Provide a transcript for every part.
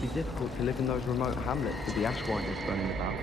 must be difficult to live in those remote hamlets with the ash winders burning about.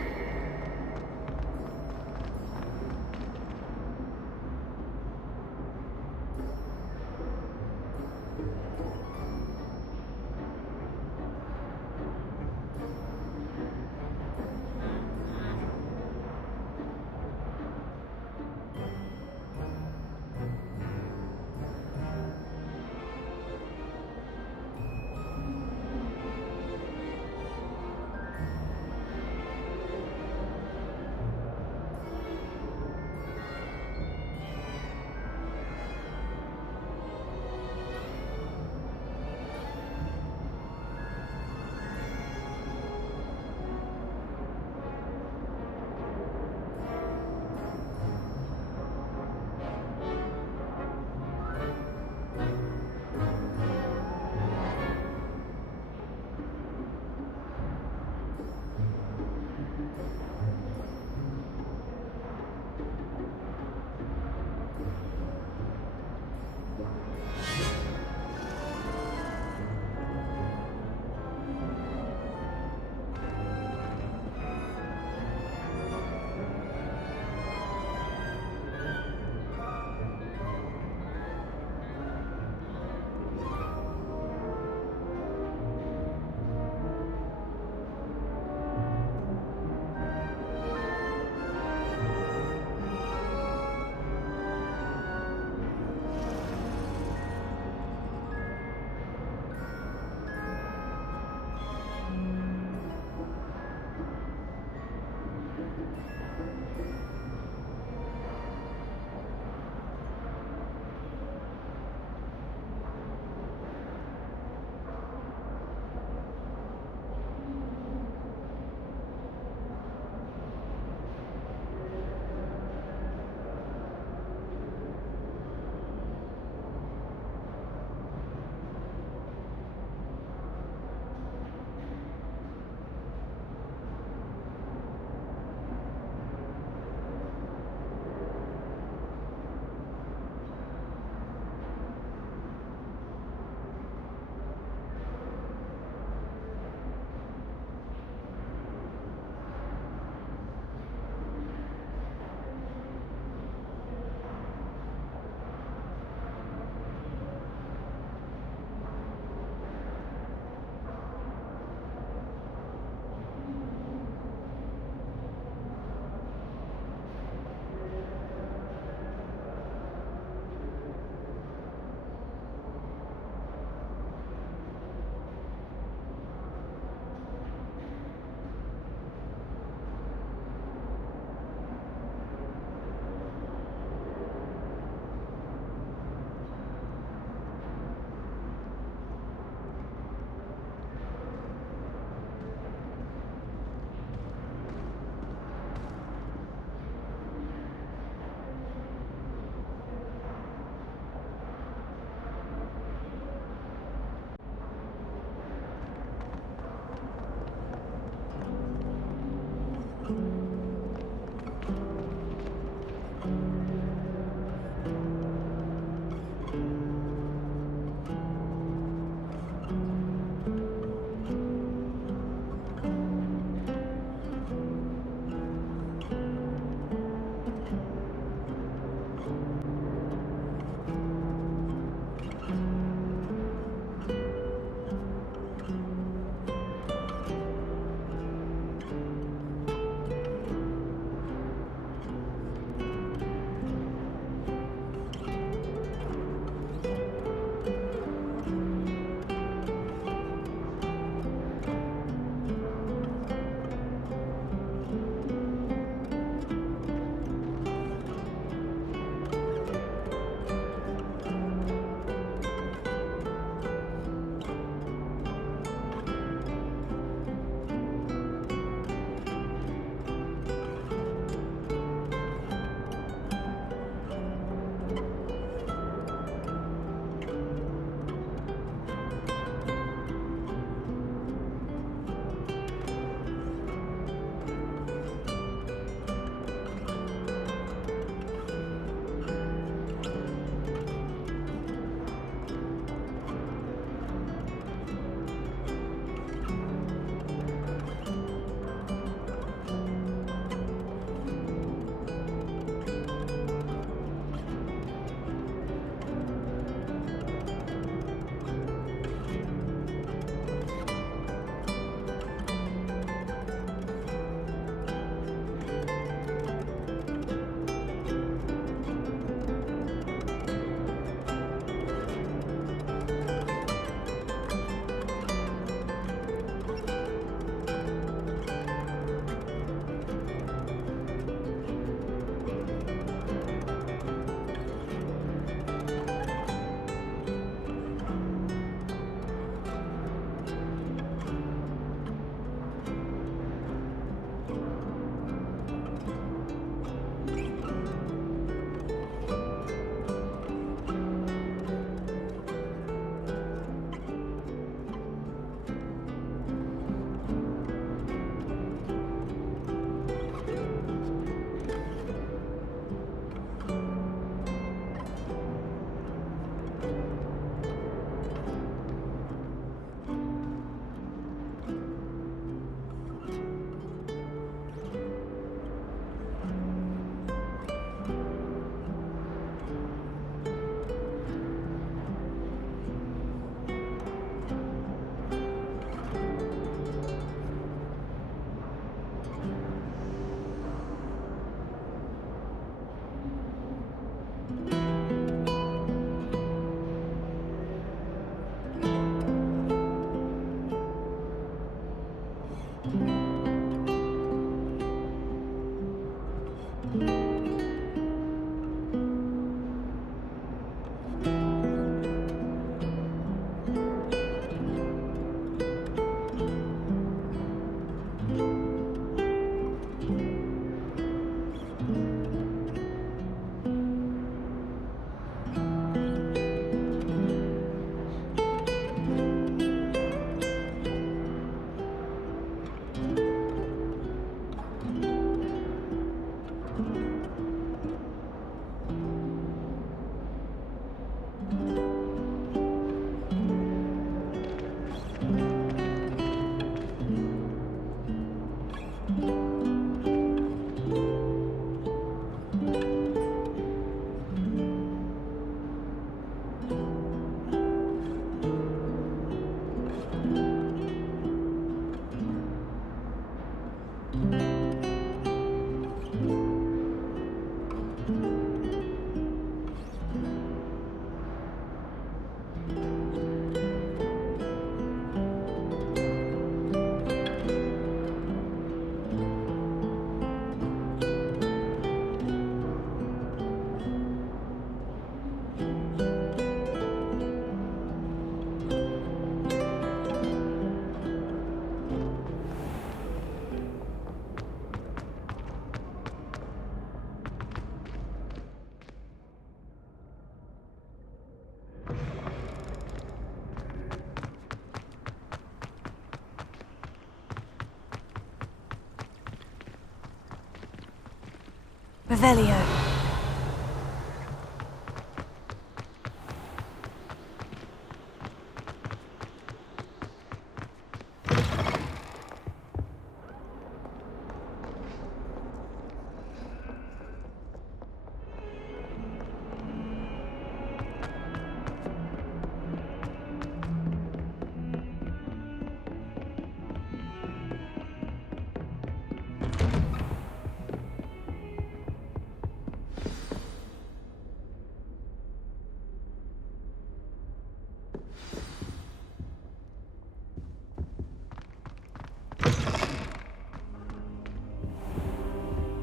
Revelio.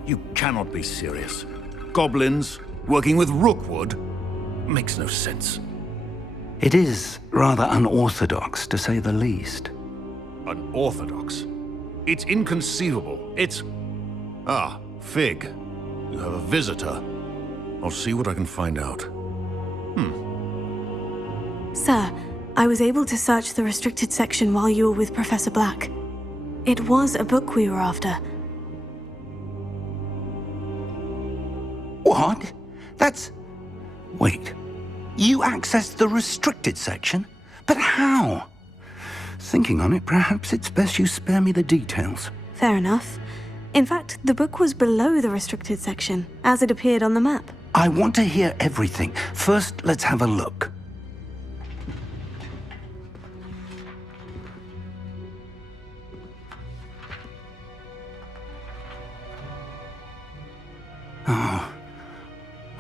You cannot be serious. Goblins working with Rookwood? Makes no sense. It is rather unorthodox, to say the least. Unorthodox? It's inconceivable. It's... Ah, Fig. You have a visitor. I'll see what I can find out. Sir, I was able to search the restricted section while you were with Professor Black. It was a book we were after. What? That's... Wait. You accessed the restricted section? But how? Thinking on it, perhaps it's best you spare me the details. Fair enough. In fact, the book was below the restricted section, as it appeared on the map. I want to hear everything. First, let's have a look.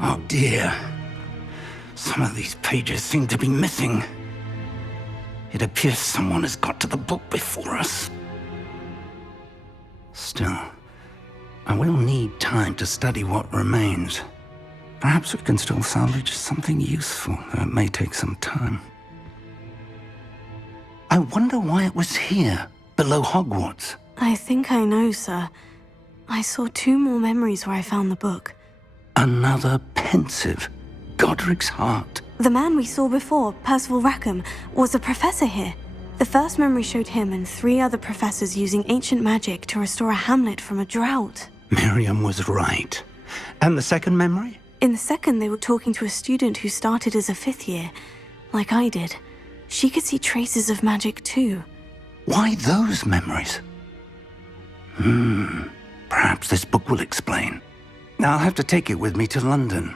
Oh dear. Some of these pages seem to be missing. It appears someone has got to the book before us. Still, I will need time to study what remains. Perhaps we can still salvage something useful, though it may take some time. I wonder why it was here, below Hogwarts. I think I know, sir. I saw 2 more memories where I found the book. Another pensive. Godric's heart. The man we saw before, Percival Rackham, was a professor here. The first memory showed him and 3 other professors using ancient magic to restore a hamlet from a drought. Miriam was right. And the second memory? In the second, they were talking to a student who started as a 5th year, like I did. She could see traces of magic too. Why those memories? Perhaps this book will explain. I'll have to take it with me to London.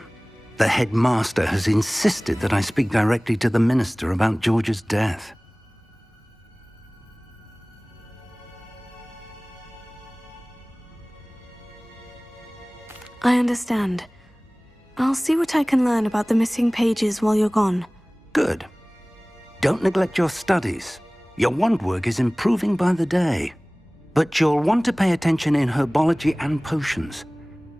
The headmaster has insisted that I speak directly to the minister about George's death. I understand. I'll see what I can learn about the missing pages while you're gone. Good. Don't neglect your studies. Your wand work is improving by the day. But you'll want to pay attention in herbology and potions.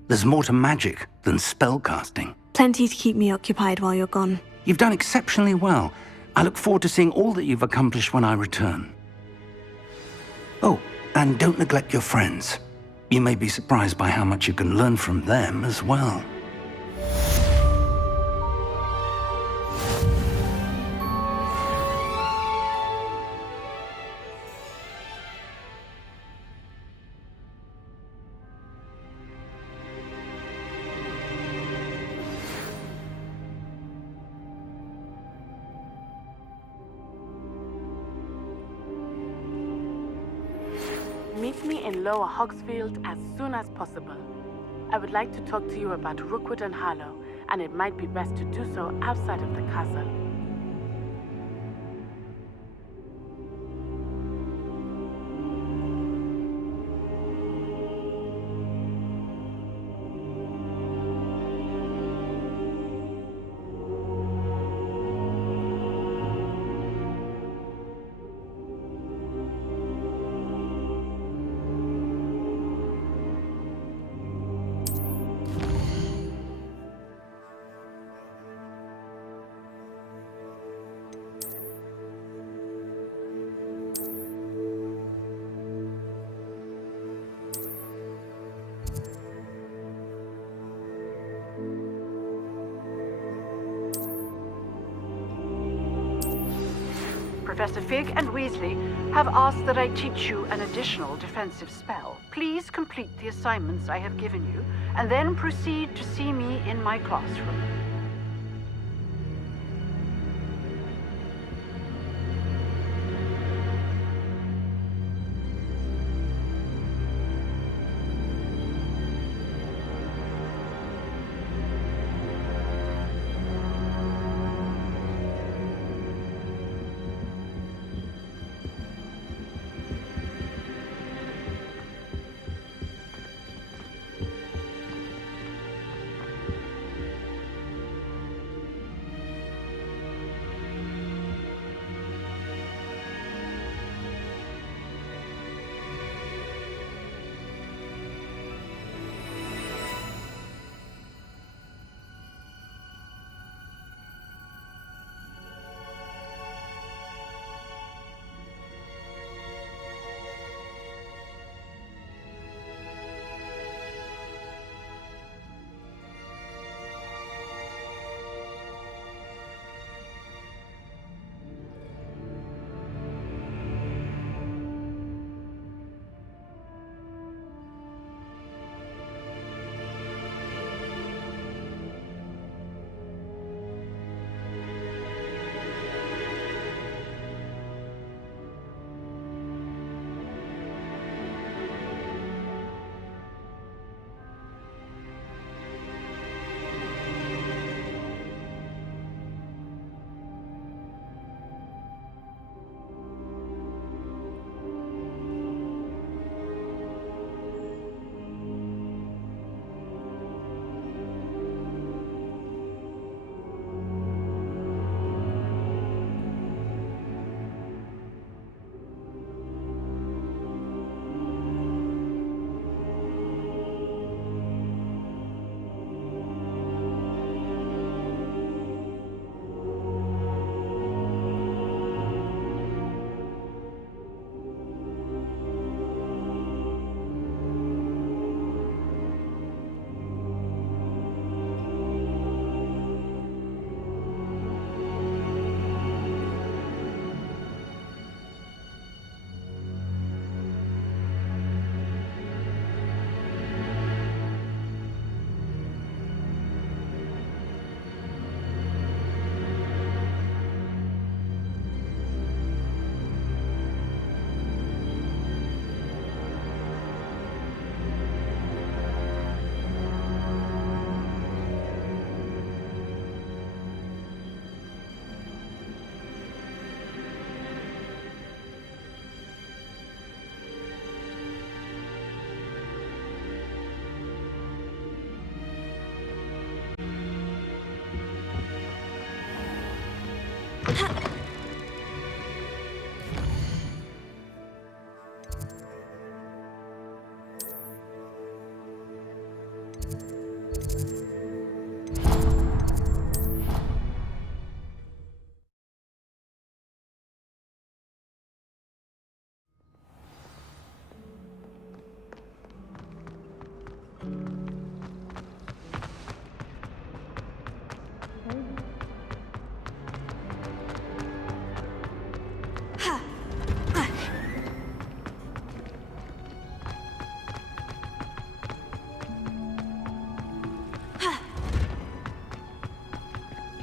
There's more to magic than spellcasting. Plenty to keep me occupied while you're gone. You've done exceptionally well. I look forward to seeing all that you've accomplished when I return. Oh, and don't neglect your friends. You may be surprised by how much you can learn from them as well. Meet me in Lower Hogsfield as soon as possible. I would like to talk to you about Rookwood and Harlow, and it might be best to do so outside of the castle. Professor Fig and Weasley have asked that I teach you an additional defensive spell. Please complete the assignments I have given you, and then proceed to see me in my classroom.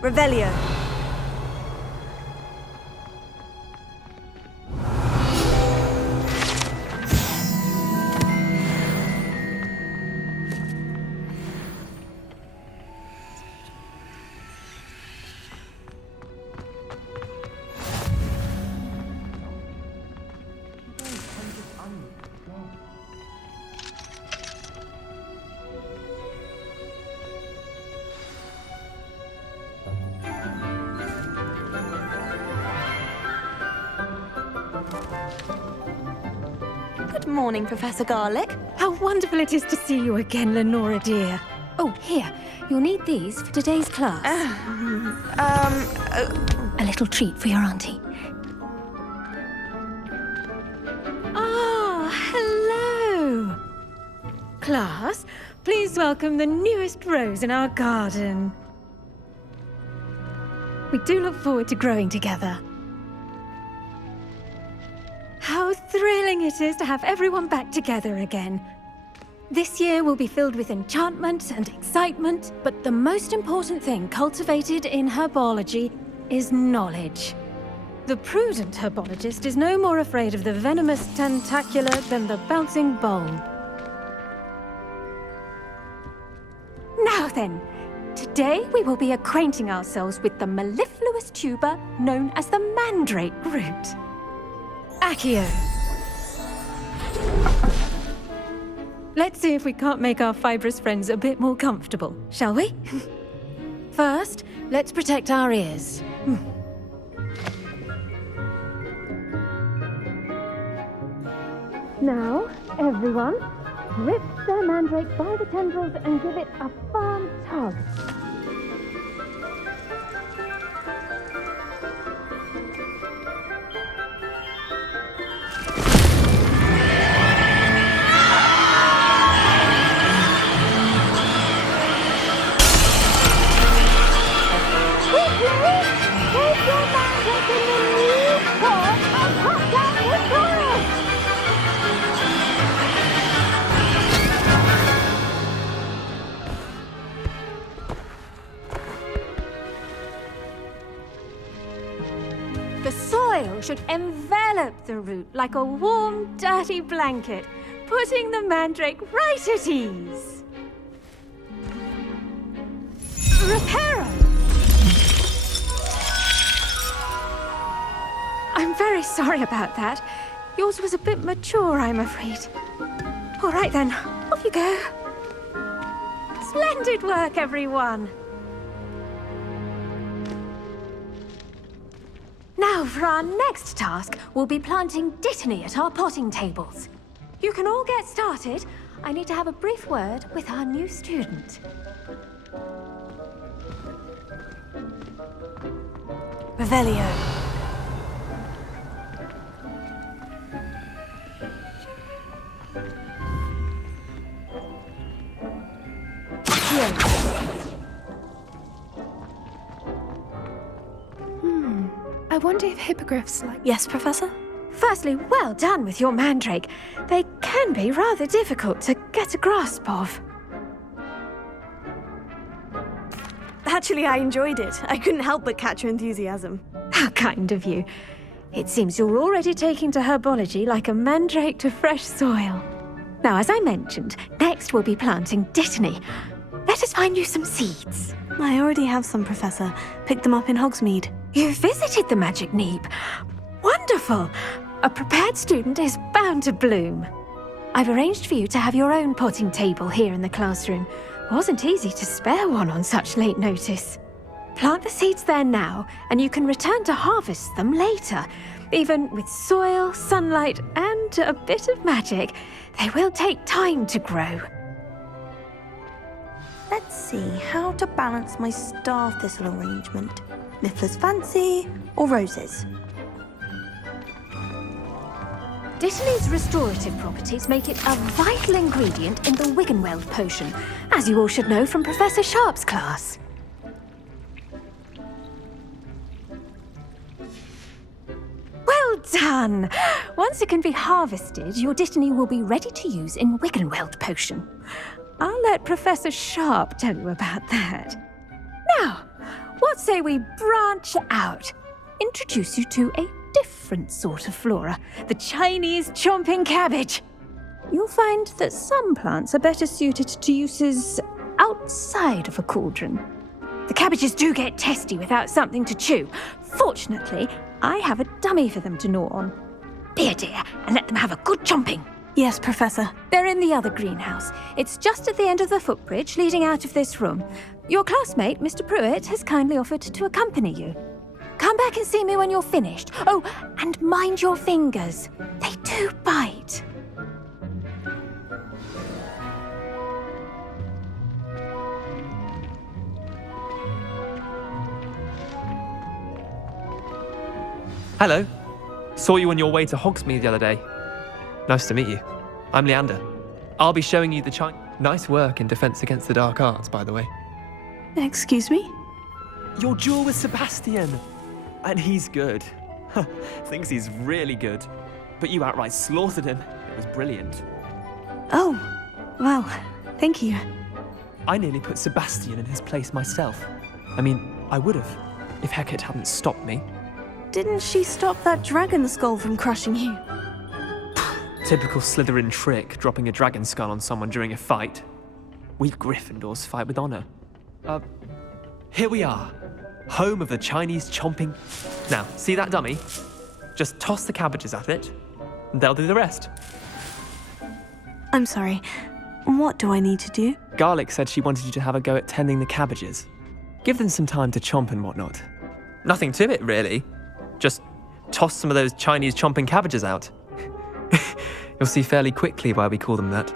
Revelio. Good morning, Professor Garlick. How wonderful it is to see you again, Lenora dear. Oh, here. You'll need these for today's class. A little treat for your auntie. Ah, hello. Class, please welcome the newest rose in our garden. We do look forward to growing together. How thrilling it is to have everyone back together again. This year will be filled with enchantment and excitement, but the most important thing cultivated in herbology is knowledge. The prudent herbologist is no more afraid of the venomous tentacular than the bouncing bulb. Now then, today we will be acquainting ourselves with the mellifluous tuber known as the mandrake root. Accio. Let's see if we can't make our fibrous friends a bit more comfortable, shall we? First, let's protect our ears. Now, everyone, grip the mandrake by the tendrils and give it a firm tug. The soil should envelop the root like a warm, dirty blanket, putting the mandrake right at ease. Reparo! I'm very sorry about that. Yours was a bit mature, I'm afraid. All right then, off you go. Splendid work, everyone! Now, for our next task, we'll be planting dittany at our potting tables. You can all get started. I need to have a brief word with our new student. Revelio. I wonder if hippogriffs like... Yes, Professor? Firstly, well done with your mandrake. They can be rather difficult to get a grasp of. Actually, I enjoyed it. I couldn't help but catch your enthusiasm. How kind of you. It seems you're already taking to herbology like a mandrake to fresh soil. Now, as I mentioned, next we'll be planting dittany. Let us find you some seeds. I already have some, Professor. Picked them up in Hogsmeade. You visited the Magic Neep. Wonderful! A prepared student is bound to bloom. I've arranged for you to have your own potting table here in the classroom. Wasn't easy to spare one on such late notice. Plant the seeds there now, and you can return to harvest them later. Even with soil, sunlight, and a bit of magic, they will take time to grow. Let's see how to balance my star thistle arrangement. Miffler's Fancy or roses? Dittany's restorative properties make it a vital ingredient in the Wiggenweld potion, as you all should know from Professor Sharp's class. Well done! Once it can be harvested, your Dittany will be ready to use in Wiggenweld potion. I'll let Professor Sharp tell you about that. Now, what say we branch out? Introduce you to a different sort of flora, the Chinese chomping cabbage. You'll find that some plants are better suited to uses outside of a cauldron. The cabbages do get testy without something to chew. Fortunately, I have a dummy for them to gnaw on. Be a dear and let them have a good chomping. Yes, Professor. They're in the other greenhouse. It's just at the end of the footbridge leading out of this room. Your classmate, Mr. Pruitt, has kindly offered to accompany you. Come back and see me when you're finished. Oh, and mind your fingers. They do bite. Hello. Saw you on your way to Hogsmeade the other day. Nice to meet you. I'm Leander. I'll be showing you the Nice work in Defense Against the Dark Arts, by the way. Excuse me? Your duel with Sebastian! And he's good. Thinks he's really good. But you outright slaughtered him. It was brilliant. Oh, well, thank you. I nearly put Sebastian in his place myself. I mean, I would have, if Hecate hadn't stopped me. Didn't she stop that dragon skull from crushing you? Typical Slytherin trick, dropping a dragon skull on someone during a fight. We Gryffindors fight with honor. Here we are. Home of the Chinese chomping... Now, see that dummy? Just toss the cabbages at it, and they'll do the rest. I'm sorry. What do I need to do? Garlic said she wanted you to have a go at tending the cabbages. Give them some time to chomp and whatnot. Nothing to it, really. Just toss some of those Chinese chomping cabbages out. You'll see fairly quickly why we call them that.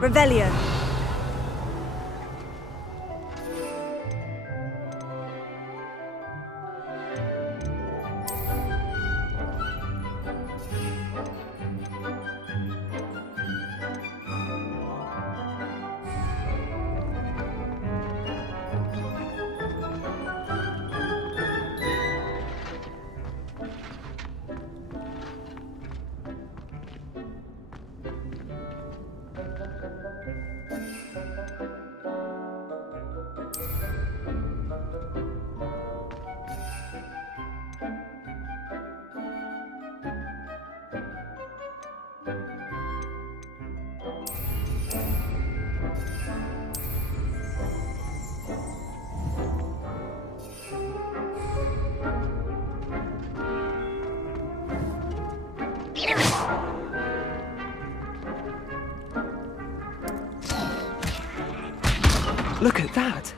Revelio. Look at that!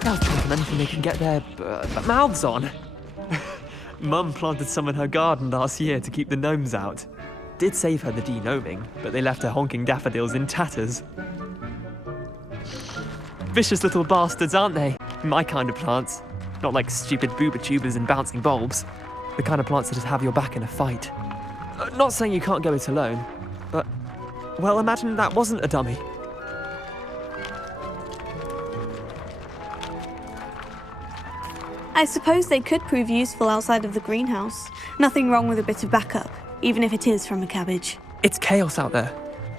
They'll drink on anything they can get their mouths on. Mum planted some in her garden last year to keep the gnomes out. Did save her the de-gnoming, but they left her honking daffodils in tatters. Vicious little bastards, aren't they? My kind of plants. Not like stupid booba tubers and bouncing bulbs. The kind of plants that just have your back in a fight. Not saying you can't go it alone, but... well, imagine that wasn't a dummy. I suppose they could prove useful outside of the greenhouse. Nothing wrong with a bit of backup, even if it is from a cabbage. It's chaos out there.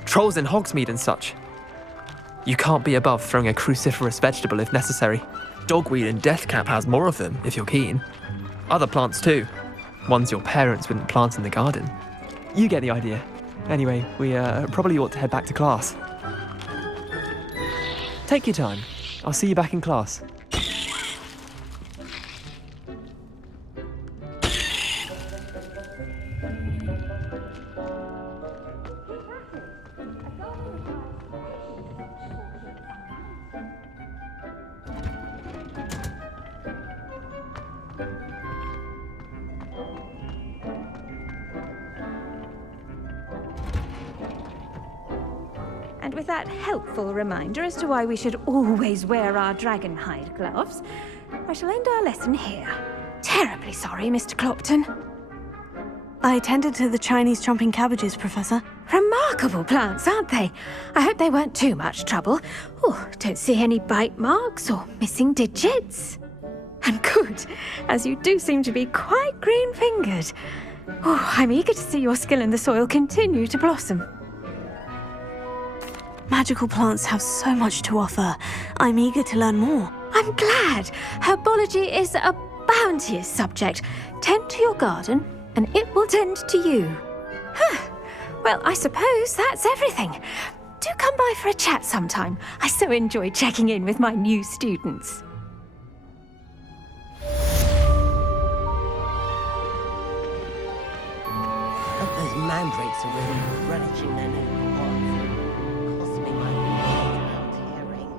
Trolls in Hogsmeade and such. You can't be above throwing a cruciferous vegetable if necessary. Dogweed and deathcap has more of them, if you're keen. Other plants too. Ones your parents wouldn't plant in the garden. You get the idea. Anyway, we probably ought to head back to class. Take your time. I'll see you back in class. And with that helpful reminder as to why we should always wear our dragon hide gloves, I shall end our lesson here. Terribly sorry, Mr. Clopton. I tended to the Chinese chomping cabbages, Professor. Remarkable plants, aren't they? I hope they weren't too much trouble. Oh, don't see any bite marks or missing digits. And good, as you do seem to be quite green-fingered. Oh, I'm eager to see your skill in the soil continue to blossom. Magical plants have so much to offer. I'm eager to learn more. I'm glad. Herbology is a bounteous subject. Tend to your garden, and it will tend to you. Well, I suppose that's everything. Do come by for a chat sometime. I so enjoy checking in with my new students. Those mandrakes are really relishing their new pods. Cost me my hearing.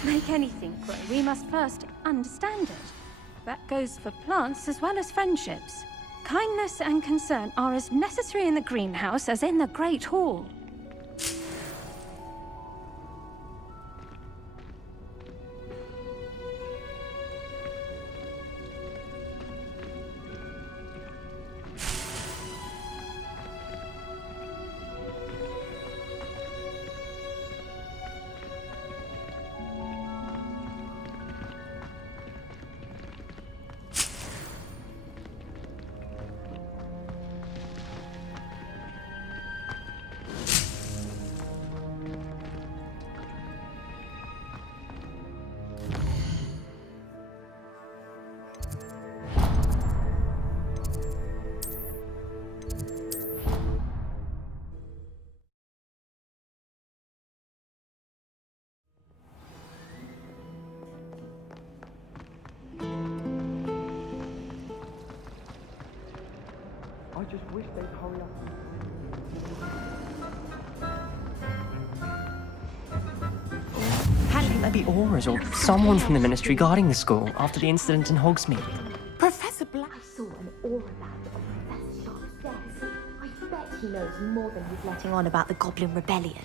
To make anything grow, we must first understand it. That goes for plants as well as friendships. Kindness and concern are as necessary in the greenhouse as in the Great Hall. I just wish they'd hurry up. How do you think that'd be Aura's or someone from the Ministry guarding the school after the incident in Hogsmeade? Professor Black. I saw an aura band of Professor Sharp's desk. I bet he knows more than he's letting on about the Goblin Rebellion.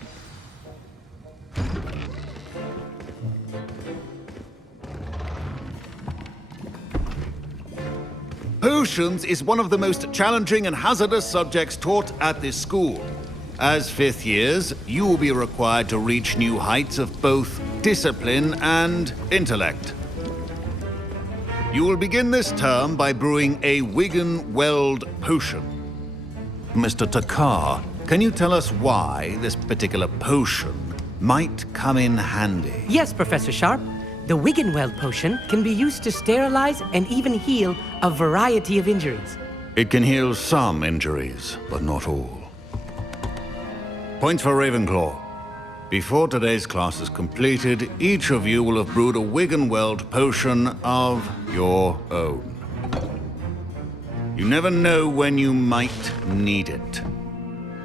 Potions is one of the most challenging and hazardous subjects taught at this school. As fifth years, you will be required to reach new heights of both discipline and intellect. You will begin this term by brewing a Wigan-Weld potion. Mr. Takar, can you tell us why this particular potion might come in handy? Yes, Professor Sharp. The Wigan-Weld potion can be used to sterilize and even heal a variety of injuries. It can heal some injuries, but not all. Points for Ravenclaw. Before today's class is completed, each of you will have brewed a Wigan-Weld potion of your own. You never know when you might need it.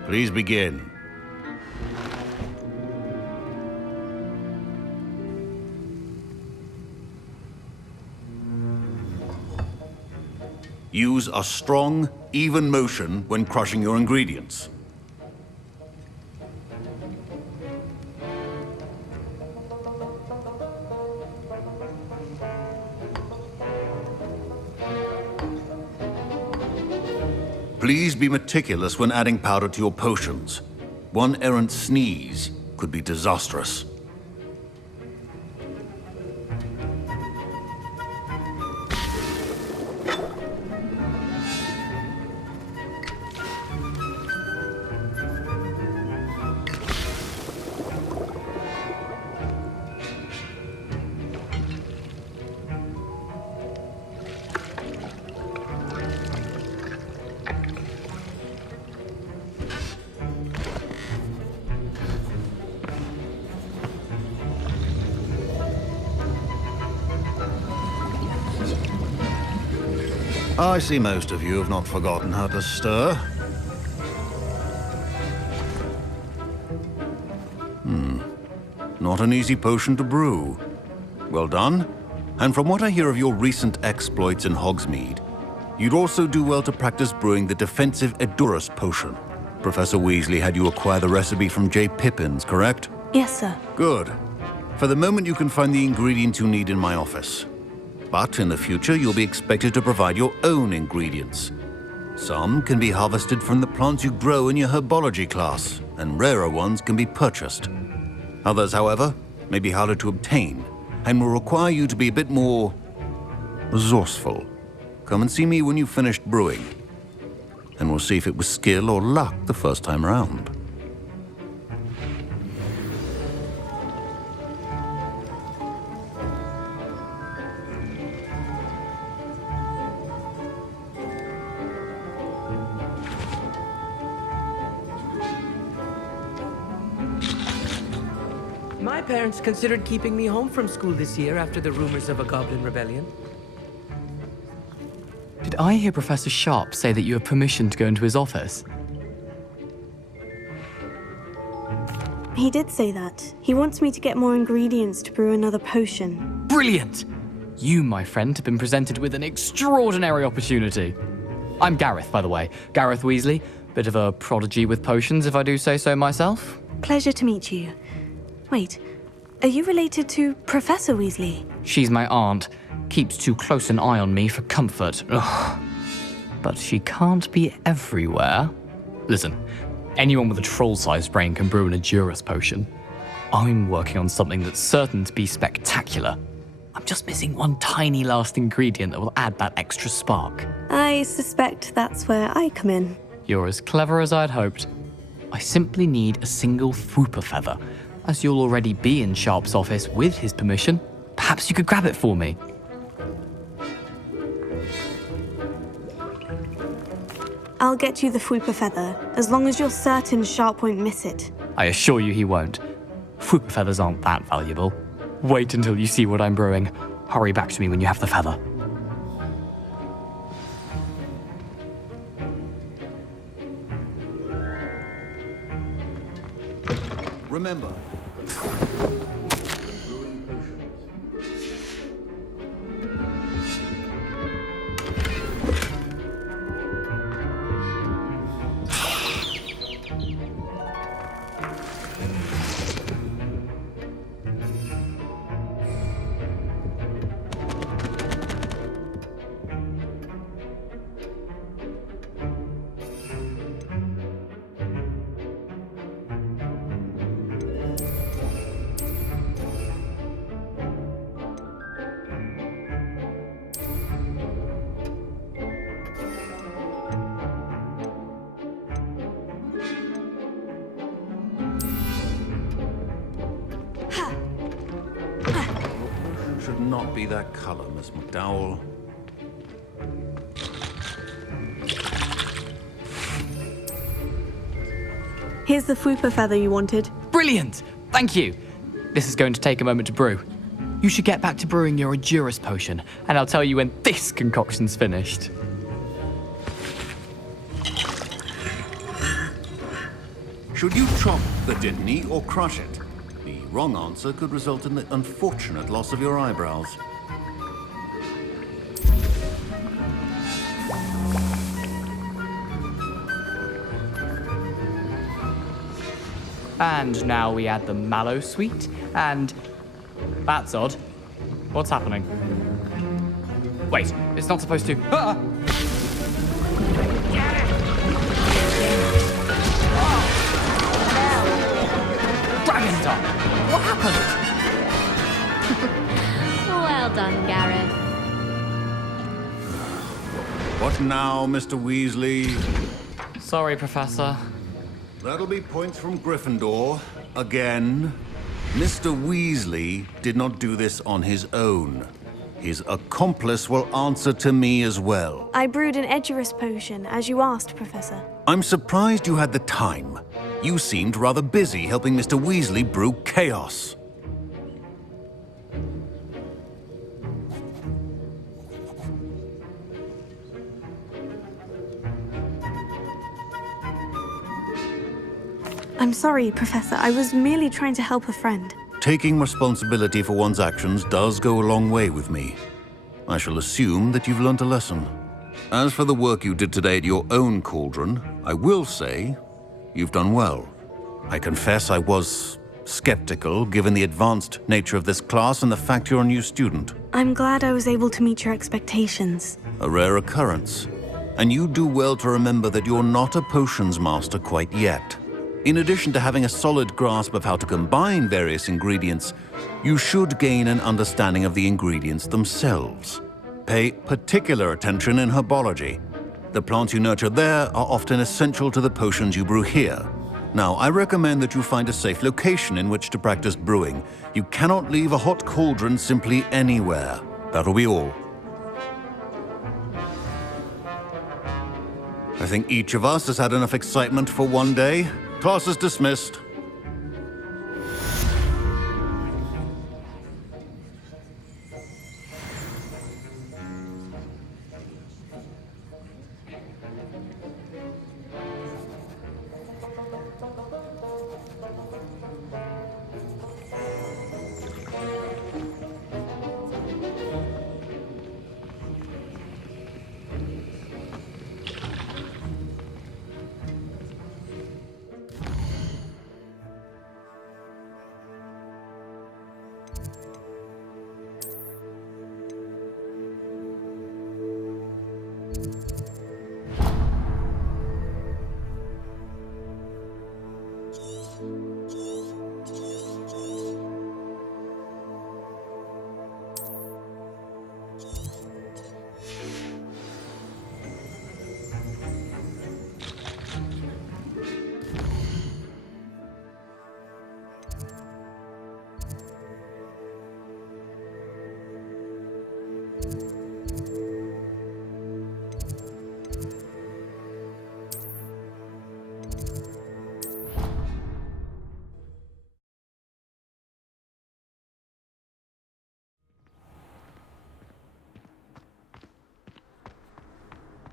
Please begin. Use a strong, even motion when crushing your ingredients. Please be meticulous when adding powder to your potions. One errant sneeze could be disastrous. I see most of you have not forgotten how to stir. Not an easy potion to brew. Well done. And from what I hear of your recent exploits in Hogsmeade, you'd also do well to practice brewing the defensive Edurus potion. Professor Weasley had you acquire the recipe from J. Pippin's, correct? Yes, sir. Good. For the moment, you can find the ingredients you need in my office. But in the future, you'll be expected to provide your own ingredients. Some can be harvested from the plants you grow in your herbology class, and rarer ones can be purchased. Others, however, may be harder to obtain, and will require you to be a bit more resourceful. Come and see me when you've finished brewing, and we'll see if it was skill or luck the first time around. My parents considered keeping me home from school this year after the rumors of a goblin rebellion. Did I hear Professor Sharp say that you have permission to go into his office? He did say that. He wants me to get more ingredients to brew another potion. Brilliant! You, my friend, have been presented with an extraordinary opportunity. I'm Gareth, by the way. Gareth Weasley. Bit of a prodigy with potions, if I do say so myself. Pleasure to meet you. Wait, are you related to Professor Weasley? She's my aunt. Keeps too close an eye on me for comfort. Ugh. But she can't be everywhere. Listen, anyone with a troll-sized brain can brew an Edurus potion. I'm working on something that's certain to be spectacular. I'm just missing one tiny last ingredient that will add that extra spark. I suspect that's where I come in. You're as clever as I'd hoped. I simply need a single Fwooper feather. As you'll already be in Sharp's office with his permission, perhaps you could grab it for me. I'll get you the Fwooper feather, as long as you're certain Sharp won't miss it. I assure you he won't. Fwooper feathers aren't that valuable. Wait until you see what I'm brewing. Hurry back to me when you have the feather. Remember, should not be that color, Miss McDowell. Here's the Fwooper feather you wanted. Brilliant! Thank you! This is going to take a moment to brew. You should get back to brewing your Edurus potion, and I'll tell you when this concoction's finished. Should you chop the Dittany or crush it? The wrong answer could result in the unfortunate loss of your eyebrows. And now we add the mallow sweet, and... That's odd. What's happening? Wait, it's not supposed to... Ah! Dragon Dog! What happened? Well done, Gareth. What now, Mr. Weasley? Sorry, Professor. That'll be points from Gryffindor. Again. Mr. Weasley did not do this on his own. His accomplice will answer to me as well. I brewed an Edurus potion, as you asked, Professor. I'm surprised you had the time. You seemed rather busy helping Mr. Weasley brew chaos. I'm sorry, Professor. I was merely trying to help a friend. Taking responsibility for one's actions does go a long way with me. I shall assume that you've learnt a lesson. As for the work you did today at your own cauldron, I will say you've done well. I confess I was skeptical, given the advanced nature of this class and the fact you're a new student. I'm glad I was able to meet your expectations. A rare occurrence. And you do well to remember that you're not a potions master quite yet. In addition to having a solid grasp of how to combine various ingredients, you should gain an understanding of the ingredients themselves. Pay particular attention in herbology. The plants you nurture there are often essential to the potions you brew here. Now, I recommend that you find a safe location in which to practice brewing. You cannot leave a hot cauldron simply anywhere. That'll be all. I think each of us has had enough excitement for one day. Class is dismissed.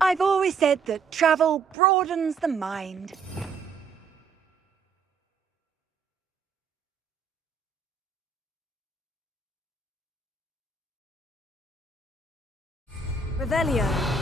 I've always said that travel broadens the mind. Revelio.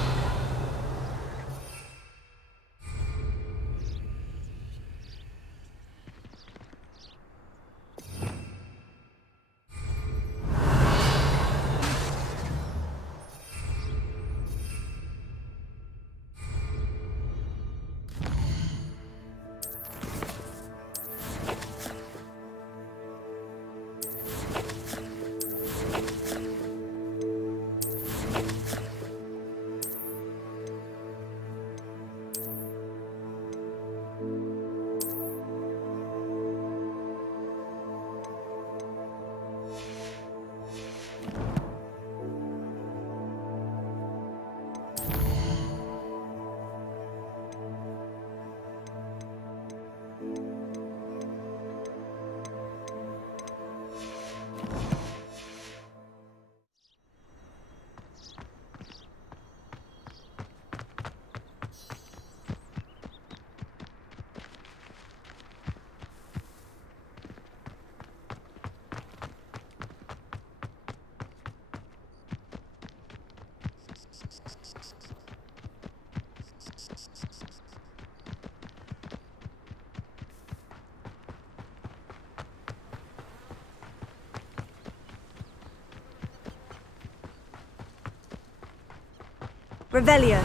Revelio.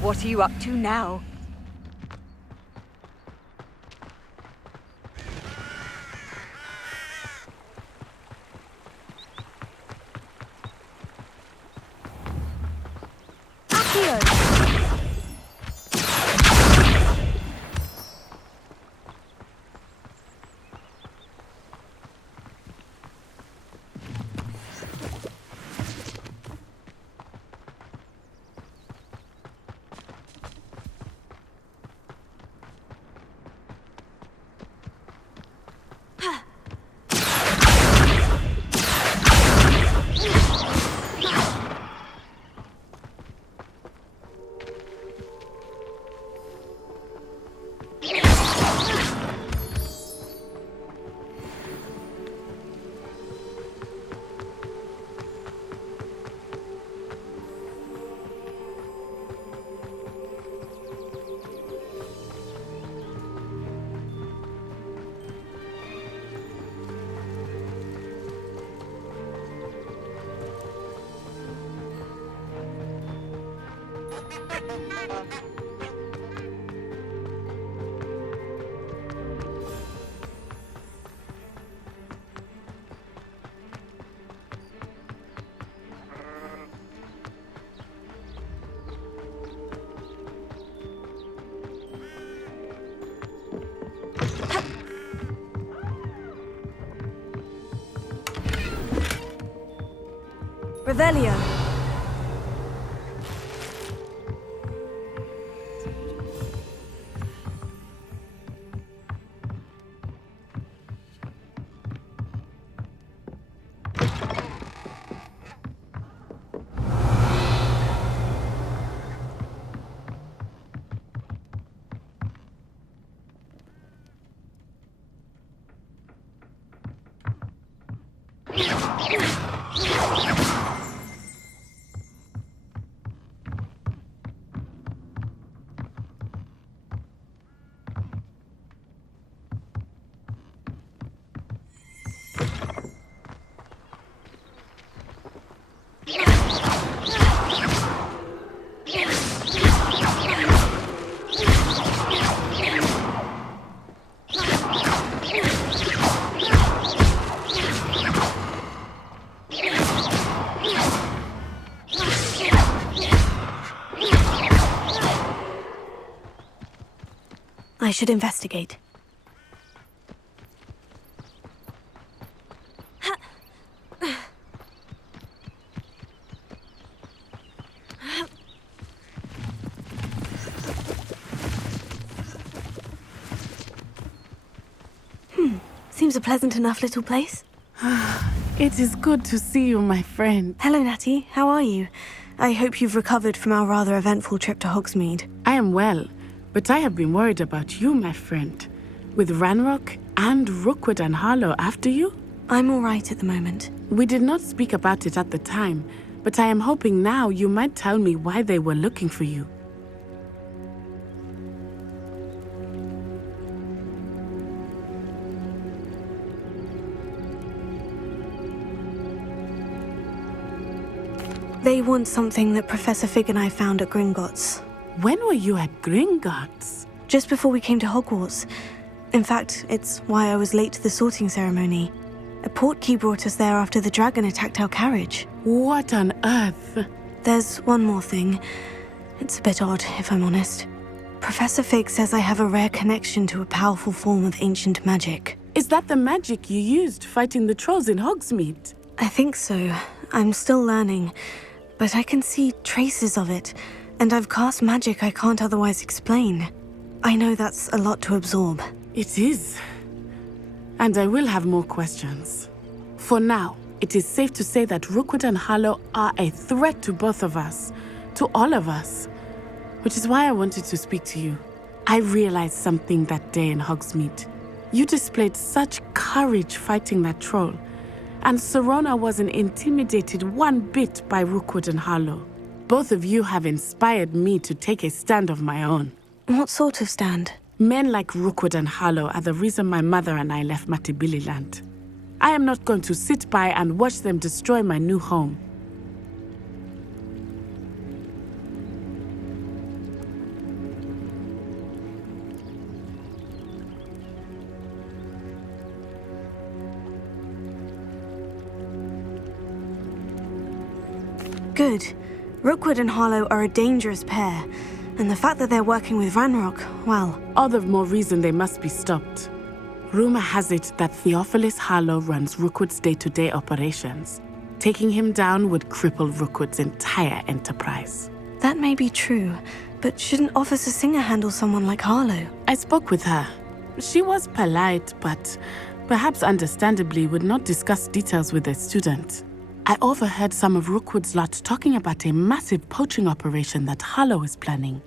What are you up to now? Revelio. I should investigate. Seems a pleasant enough little place. It is good to see you, my friend. Hello, Natty. How are you? I hope you've recovered from our rather eventful trip to Hogsmeade. I am well, but I have been worried about you, my friend. With Ranrock and Rookwood and Harlow after you? I'm all right at the moment. We did not speak about it at the time, but I am hoping now you might tell me why they were looking for you. They want something that Professor Fig and I found at Gringotts. When were you at Gringotts? Just before we came to Hogwarts. In fact, it's why I was late to the sorting ceremony. A portkey brought us there after the dragon attacked our carriage. What on earth? There's one more thing. It's a bit odd, if I'm honest. Professor Fig says I have a rare connection to a powerful form of ancient magic. Is that the magic you used fighting the trolls in Hogsmeade? I think so. I'm still learning, but I can see traces of it, and I've cast magic I can't otherwise explain. I know that's a lot to absorb. It is. And I will have more questions. For now, it is safe to say that Rookwood and Harlow are a threat to both of us, to all of us, which is why I wanted to speak to you. I realized something that day in Hogsmeade. You displayed such courage fighting that troll, and Serona wasn't intimidated one bit by Rookwood and Harlow. Both of you have inspired me to take a stand of my own. What sort of stand? Men like Rookwood and Harlow are the reason my mother and I left Matabeleland. I am not going to sit by and watch them destroy my new home. Good. Rookwood and Harlow are a dangerous pair, and the fact that they're working with Ranrock, well... All the more reason they must be stopped. Rumor has it that Theophilus Harlow runs Rookwood's day-to-day operations. Taking him down would cripple Rookwood's entire enterprise. That may be true, but shouldn't Officer Singer handle someone like Harlow? I spoke with her. She was polite, but perhaps understandably would not discuss details with a student. I overheard some of Rookwood's lot talking about a massive poaching operation that Harlow is planning.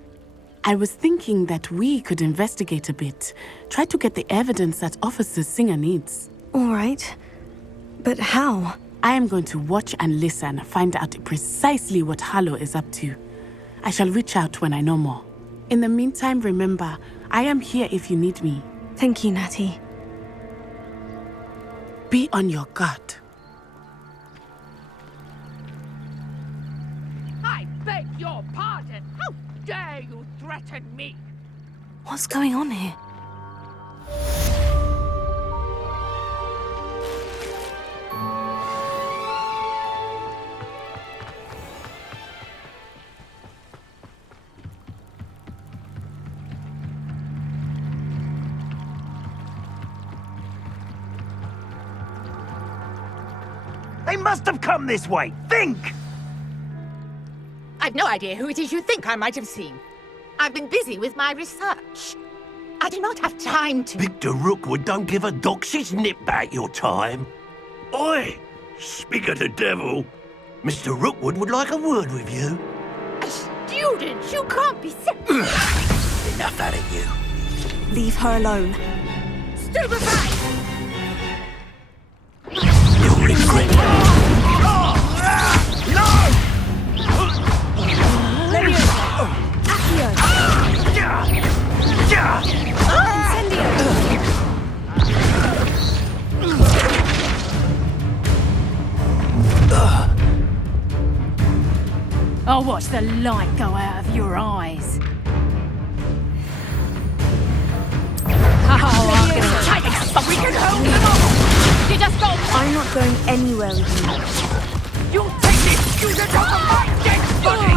I was thinking that we could investigate a bit, try to get the evidence that Officer Singer needs. All right. But how? I am going to watch and listen, find out precisely what Harlow is up to. I shall reach out when I know more. In the meantime, remember, I am here if you need me. Thank you, Natty. Be on your guard. I beg your pardon. How dare you What's going on here? They must have come this way. Think! I've no idea who it is you think I might have seen. I've been busy with my research. I do not have time to... Victor Rookwood don't give a doxy's nip back your time. Oi! Speak of the devil. Mr. Rookwood would like a word with you. A student? You can't be Enough out of you. Leave her alone. Stupefy! You'll regret it. I'll watch the light go out of your eyes. Oh, I'm gonna take it, but we can hold them off! You just go... I'm not going anywhere with you. You'll take this student off of my dead body!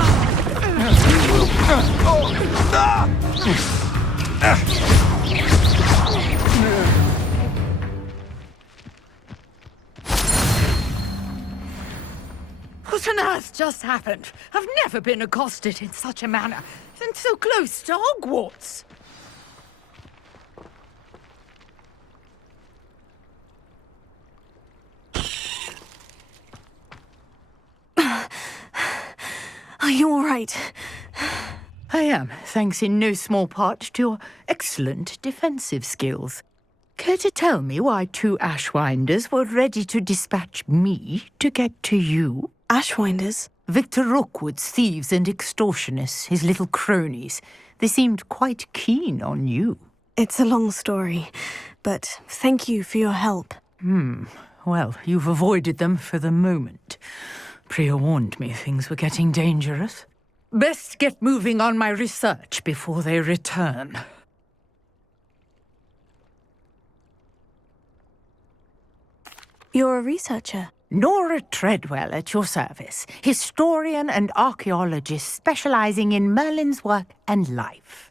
What on earth just happened? I've never been accosted in such a manner, and so close to Hogwarts. Are you all right? I am, thanks in no small part to your excellent defensive skills. Care to tell me why 2 Ashwinders were ready to dispatch me to get to you? Ashwinders? Victor Rookwood's thieves and extortionists, his little cronies. They seemed quite keen on you. It's a long story, but thank you for your help. Well, you've avoided them for the moment. Priya warned me things were getting dangerous. Best get moving on my research before they return. You're a researcher? Nora Treadwell at your service, historian and archaeologist specializing in Merlin's work and life.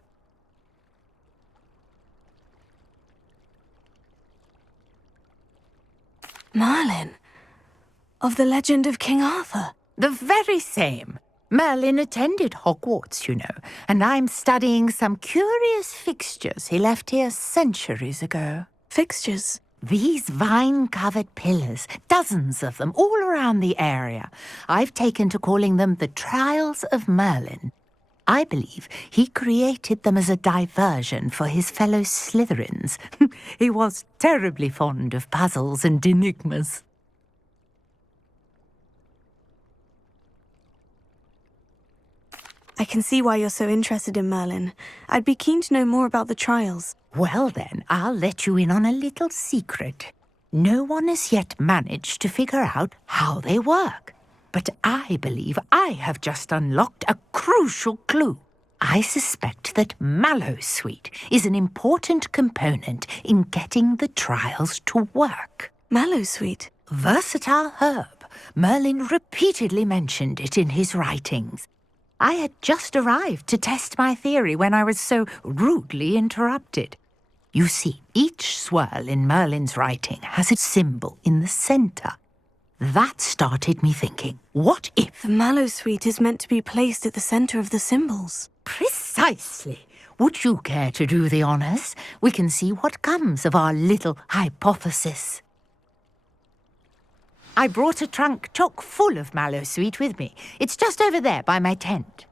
Merlin? Of the legend of King Arthur? The very same. Merlin attended Hogwarts, you know, and I'm studying some curious fixtures he left here centuries ago. Fixtures? These vine-covered pillars, dozens of them, all around the area. I've taken to calling them the Trials of Merlin. I believe he created them as a diversion for his fellow Slytherins. He was terribly fond of puzzles and enigmas. I can see why you're so interested in Merlin. I'd be keen to know more about the trials. Well then, I'll let you in on a little secret. No one has yet managed to figure out how they work. But I believe I have just unlocked a crucial clue. I suspect that Mallowsweet is an important component in getting the trials to work. Mallowsweet? Versatile herb. Merlin repeatedly mentioned it in his writings. I had just arrived to test my theory when I was so rudely interrupted. You see, each swirl in Merlin's writing has a symbol in the center. That started me thinking, what if... The Mallowsweet is meant to be placed at the center of the symbols. Precisely. Would you care to do the honors? We can see what comes of our little hypothesis. I brought a trunk chock full of Mallowsweet with me. It's just over there by my tent.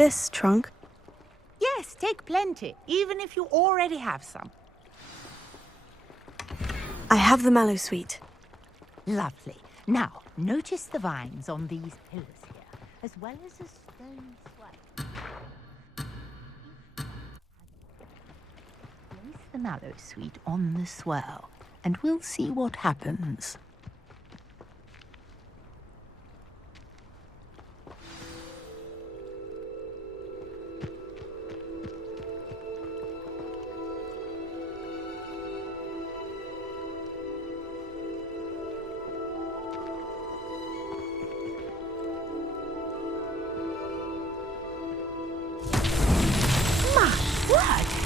this trunk? Yes, take plenty, even if you already have some. I have the mallow sweet. Lovely. Now, notice the vines on these pillars here, as well as a stone swell. Place the mallow sweet on the swell, and we'll see what happens.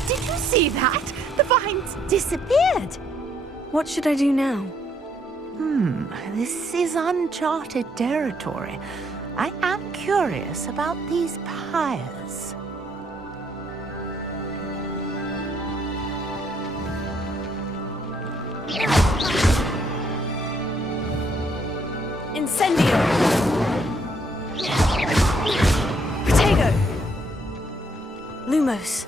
Did you see that? The vines disappeared. What should I do now? This is uncharted territory. I am curious about these pyres. Incendio! Protego! Lumos.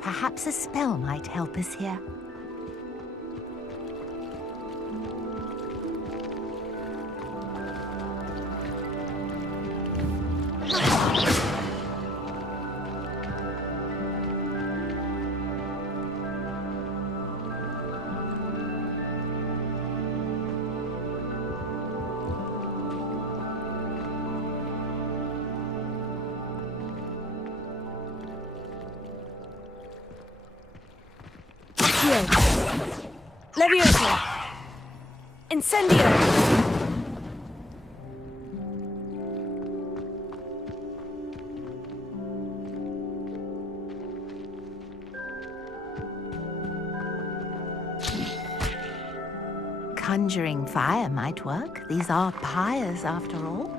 Perhaps a spell might help us here. Leviosa! Incendio! Conjuring fire might work. These are pyres, after all.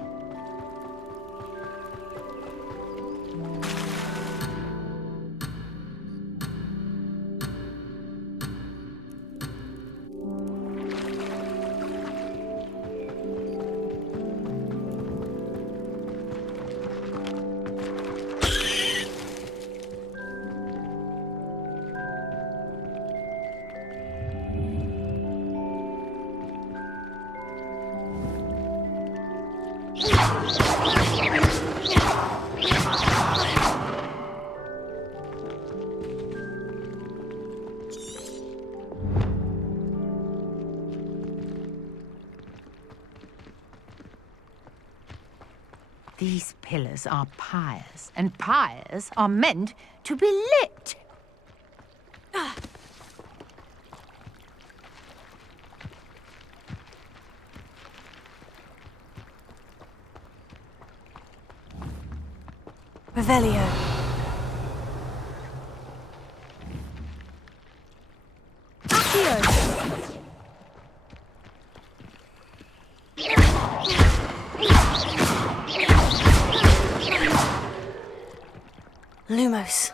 These pillars are pyres, and pyres are meant to be lit. Revelio. Accio. Lumos.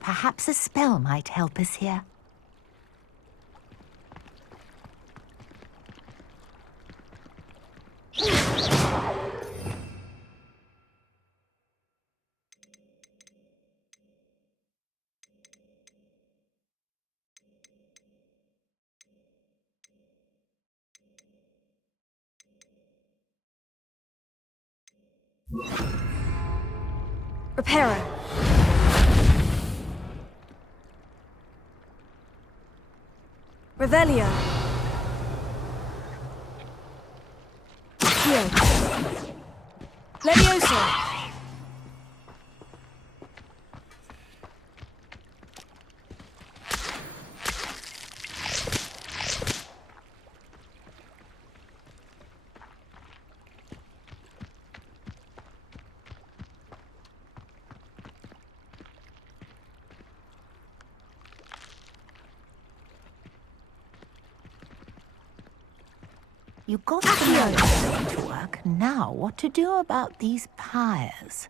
Perhaps a spell might help us here. Reparo. Revelio. Accio. Leviosa. You got the oven to work. Now, what to do about these pyres?